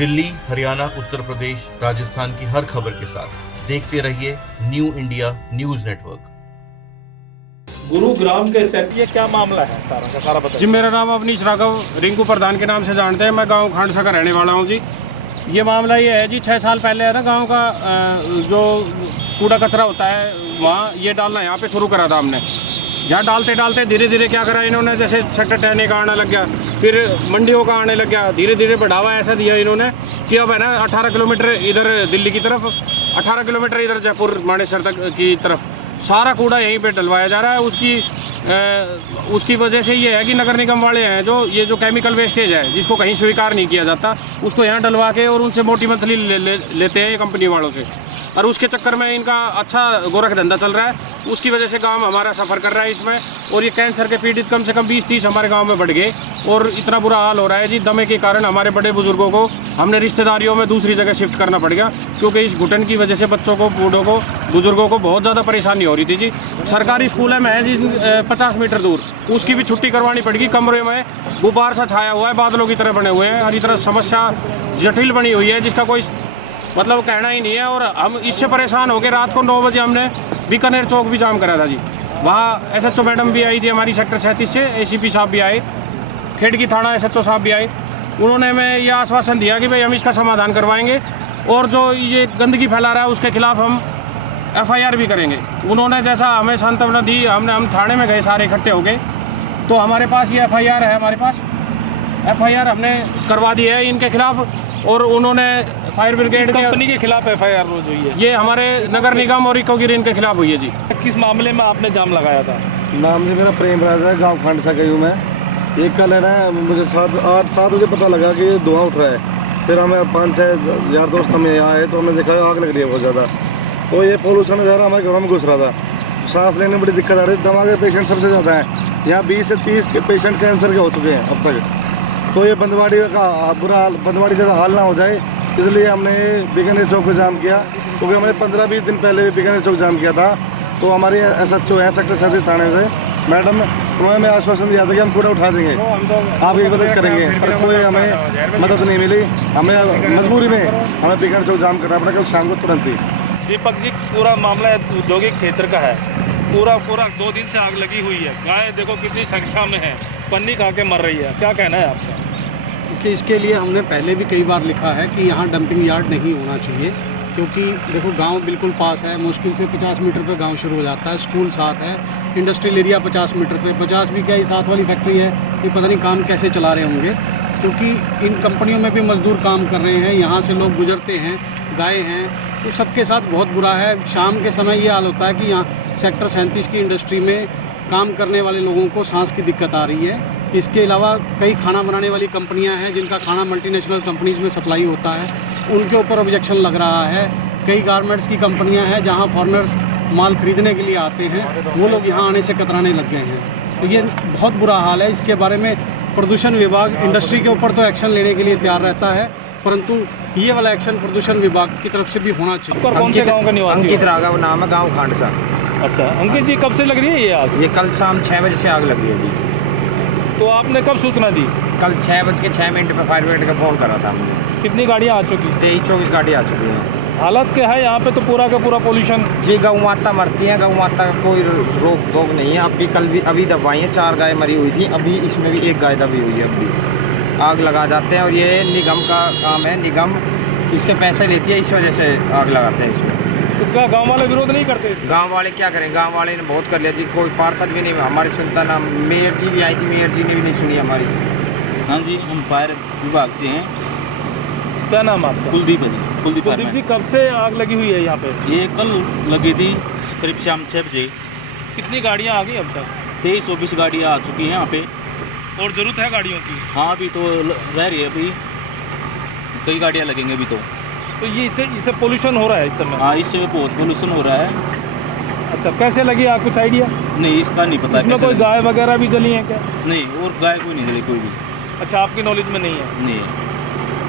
दिल्ली, हरियाणा, उत्तर प्रदेश, राजस्थान की हर खबर के साथ देखते रहिए new India news network. Gurugram के सेट, ये क्या मामला है सारा का सारा बताइए। जी, मेरा नाम अवनीश राघव रिंकू प्रधान के नाम से जानते हैं। मैं गांव खांडसा का रहने वाला हूं जी। ये मामला ये है जी, 6 साल पहले है ना, गांव का जो कूड़ा कचरा होता है वहाँ ये डालना यहाँ पे शुरू करा था हमने। यहाँ डालते डालते धीरे धीरे क्या करा इन्होंने, जैसे सेक्टर 10 का आने लग गया, फिर मंडियों का आने लग गया, धीरे धीरे बढ़ावा ऐसा दिया इन्होंने कि अब है ना 18 किलोमीटर इधर दिल्ली की तरफ, 18 किलोमीटर इधर जयपुर मानेसर तक की तरफ सारा कूड़ा यहीं पे डलवाया जा रहा है। उसकी वजह से ये है कि नगर निगम वाले हैं जो ये जो केमिकल वेस्टेज है जिसको कहीं स्वीकार नहीं किया जाता, उसको यहाँ डलवा के और उनसे मोटी मंथली लेते हैं ये कंपनी वालों से, और उसके चक्कर में इनका अच्छा गोरख धंधा चल रहा है। उसकी वजह से गांव हमारा सफ़र कर रहा है इसमें, और ये कैंसर के पीड़ित कम से कम 20-30 हमारे गांव में बढ़ गए, और इतना बुरा हाल हो रहा है जी। दमे के कारण हमारे बड़े बुजुर्गों को हमने रिश्तेदारियों में दूसरी जगह शिफ्ट करना पड़ गया, क्योंकि इस घुटन की वजह से बच्चों को, बूढ़ों को, बुजुर्गों को बहुत ज़्यादा परेशानी हो रही थी जी। सरकारी स्कूल है महज 50 मीटर दूर, उसकी भी छुट्टी करवानी पड़ेगी। कमरे में गुब्बार सा छाया हुआ है, बादलों की तरह बने हुए हैं, हर तरह समस्या जटिल बनी हुई है जिसका कोई मतलब कहना ही नहीं है। और हम इससे परेशान हो गए, रात को 9 बजे हमने बीकानेर चौक भी जाम करा था जी। वहाँ SHO मैडम भी आई थी हमारी सेक्टर 37 से, ACP साहब भी आए, खेड़की थाना SHO साहब भी आए। उन्होंने हमें यह आश्वासन दिया कि भाई हम इसका समाधान करवाएंगे, और जो ये गंदगी फैला रहा है उसके खिलाफ हम FIR भी करेंगे। उन्होंने जैसा हमें सांत्वना दी, हम थाने में गए सारे इकट्ठे हो गए, तो हमारे पास ये FIR है, हमारे पास FIR हमने करवा दी है इनके खिलाफ। और उन्होंने फायर ब्रिगेड कंपनी के खिलाफ FIR रोज हुई है, ये हमारे नगर निगम और इकोगिरी इनके खिलाफ हुई है जी। किस मामले में आपने जाम लगाया था? नाम से मेरा प्रेम राजा है, गांव खांडसा का हूँ मैं। एक कल है ना, मुझे 7 बजे पता लगा कि ये धुआं उठ रहा है। फिर हमें 5-6 यार दोस्त हमें यहाँ आए, तो हमने देखा आग लग रही है बहुत ज़्यादा। तो ये पोल्यूशन वगैरह हमारे घरों में घुस रहा था, सांस लेने में बड़ी दिक्कत आ रही थी। दमा के पेशेंट सबसे ज़्यादा हैं यहाँ, 20 से 30 के पेशेंट कैंसर के हो चुके हैं अब तक। तो ये बंदवाड़ी का बुरा हाल, बंदवाड़ी जैसा हाल ना हो जाए, इसलिए हमने बीकानेर चौक पे जाम किया। क्योंकि हमने 15-20 दिन पहले भी बीकानेर चौक जाम किया था। तो हमारे SHO हैं सेक्टर 37 थाने से मैडम, उन्होंने हमें आश्वासन दिया था कि हम कूड़ा उठा देंगे, आप एक मदद करेंगे, पर कोई हमें मदद नहीं मिली। हमें मजबूरी में हमें बीकानेर चौक जाम करना पड़ा कल शाम को तुरंत ही। दीपक जी, पूरा मामला औद्योगिक क्षेत्र का है, पूरा 2 दिन से आग लगी हुई है। गाय देखो कितनी संख्या में है, पन्नी खा के मर रही है, क्या कहना है आपका? कि इसके लिए हमने पहले भी कई बार लिखा है कि यहाँ डंपिंग यार्ड नहीं होना चाहिए, क्योंकि देखो गांव बिल्कुल पास है, मुश्किल से 50 मीटर पे गांव शुरू हो जाता है, स्कूल साथ है, इंडस्ट्रियल एरिया 50 मीटर पे, 50 भी क्या ही साथ वाली फैक्ट्री है, ये पता नहीं काम कैसे चला रहे होंगे, क्योंकि इन कंपनियों में भी मजदूर काम कर रहे हैं, यहाँ से लोग गुजरते हैं, गाय हैं, तो सबके साथ बहुत बुरा है। शाम के समय ये हाल होता है कि यहाँ सेक्टर 37 की इंडस्ट्री में काम करने वाले लोगों को सांस की दिक्कत आ रही है। इसके अलावा कई खाना बनाने वाली कंपनियां हैं जिनका खाना मल्टीनेशनल कंपनीज में सप्लाई होता है, उनके ऊपर ऑब्जेक्शन लग रहा है। कई गारमेंट्स की कंपनियां हैं जहां फॉरेनर्स माल खरीदने के लिए आते हैं, वो लोग यहां आने से कतराने लग गए हैं। तो ये बहुत बुरा हाल है। इसके बारे में प्रदूषण विभाग इंडस्ट्री के ऊपर तो एक्शन लेने के लिए तैयार रहता है, परंतु ये वाला एक्शन प्रदूषण विभाग की तरफ से भी होना चाहिए। कौन से गाँव का निवासी? अंकित राघव नाम है, गाँव खांडसा। अच्छा अंकित जी, कब से लग रही है ये आग? ये कल शाम 6 बजे से आग लग रही है जी। तो आपने कब सूचना दी? कल 6:06 पे फायर ब्रिगेड का फ़ोन करा था हमने। कितनी गाड़ियाँ आ चुकी? 23-24 गाड़ी आ चुकी हैं। हालत क्या है यहाँ पे? तो पूरा का पूरा पोल्यूशन जी, गौ माता मरती हैं, गौ माता का कोई रोक टोक नहीं है। अभी दबाई हैं, 4 गाय मरी हुई थी, अभी इसमें भी 1 गाय दबी हुई है। अभी आग लगा जाते हैं, और ये निगम का काम है, निगम इसके पैसे लेती है, इस वजह से आग लगाते हैं इसमें। तो क्या गाँव वाले विरोध नहीं करते? गांव वाले क्या करें, गांव वाले ने बहुत कर लिया जी, कोई पार्षद भी नहीं हमारी सुनता, ना मेयर जी भी आई थी, मेयर जी ने भी नहीं सुनी हमारी। हाँ जी, हम फायर विभाग से हैं। क्या नाम आपका? कुलदीप है जी। कुलदीप जी, कब से आग लगी हुई है यहाँ पे? ये कल लगी थी करीब शाम 6 बजे। कितनी गाड़ियाँ आ गई अब तक? 23-24 गाड़ियाँ आ चुकी हैं यहाँ पे। और ज़रूरत है गाड़ियों की? हाँ, अभी तो रह रही है, अभी कई गाड़ियाँ लगेंगी अभी तो ये इससे पोल्यूशन हो रहा है इस समय? हाँ, इससे बहुत पोल्यूशन हो रहा है। अच्छा, कैसे लगी आग, कुछ आइडिया? नहीं, इसका नहीं पता। इसमें कोई गाय वगैरह भी जली है क्या? नहीं, और गाय कोई नहीं जली कोई भी। अच्छा, आपकी नॉलेज में नहीं है? नहीं।